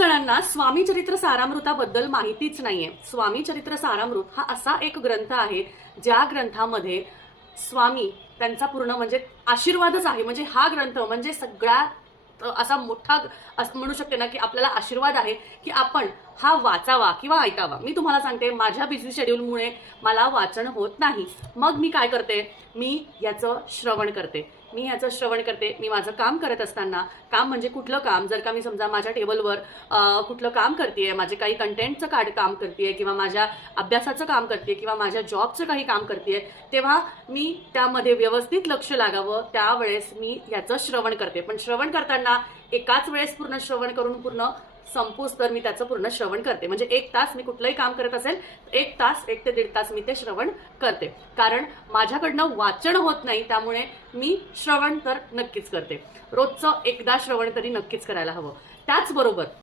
जणांना स्वामी चरित्र सारामृताबद्दल माहितीच नाहीये. स्वामी चरित्र सारामृत हा असा एक ग्रंथ आहे ज्या ग्रंथामध्ये स्वामी त्यांचा पूर्ण म्हणजे आशीर्वादच आहे. म्हणजे हा ग्रंथ म्हणजे सगळ्यात असा मोठा असं म्हणू शकते ना की आपल्याला आशीर्वाद आहे की आपण हा वाचावा किंवा ऐकावा. मी तुम्हाला सांगते माझ्या बिझी शेड्यूलमुळे मला वाचन होत नाही. मग मी काय करते? मी याचं श्रवण करते. मी याचं श्रवण करते. मी माझं काम करत असताना काम म्हणजे कुठलं काम? जर का मी समजा माझ्या टेबलवर कुठलं काम करते माझे काही कंटेंटचं काढ काम करते किंवा माझ्या अभ्यासाचं काम करते किंवा माझ्या जॉबचं काही काम करते तेव्हा मी त्यामध्ये व्यवस्थित लक्ष लागावं. त्यावेळेस मी याचं श्रवण करते. पण श्रवण करताना एकाच वेळेस पूर्ण श्रवण करून पूर्ण संपूस तर मी त्याचं पूर्ण श्रवण करते. म्हणजे एक तास मी कुठलंही काम करत असेल एक तास एक ते दीड तास मी ते श्रवण करते. कारण माझ्याकडनं वाचन होत नाही त्यामुळे मी श्रवण तर नक्कीच करते. रोजचं एकदा श्रवण तरी नक्कीच करायला हवं. त्याचबरोबर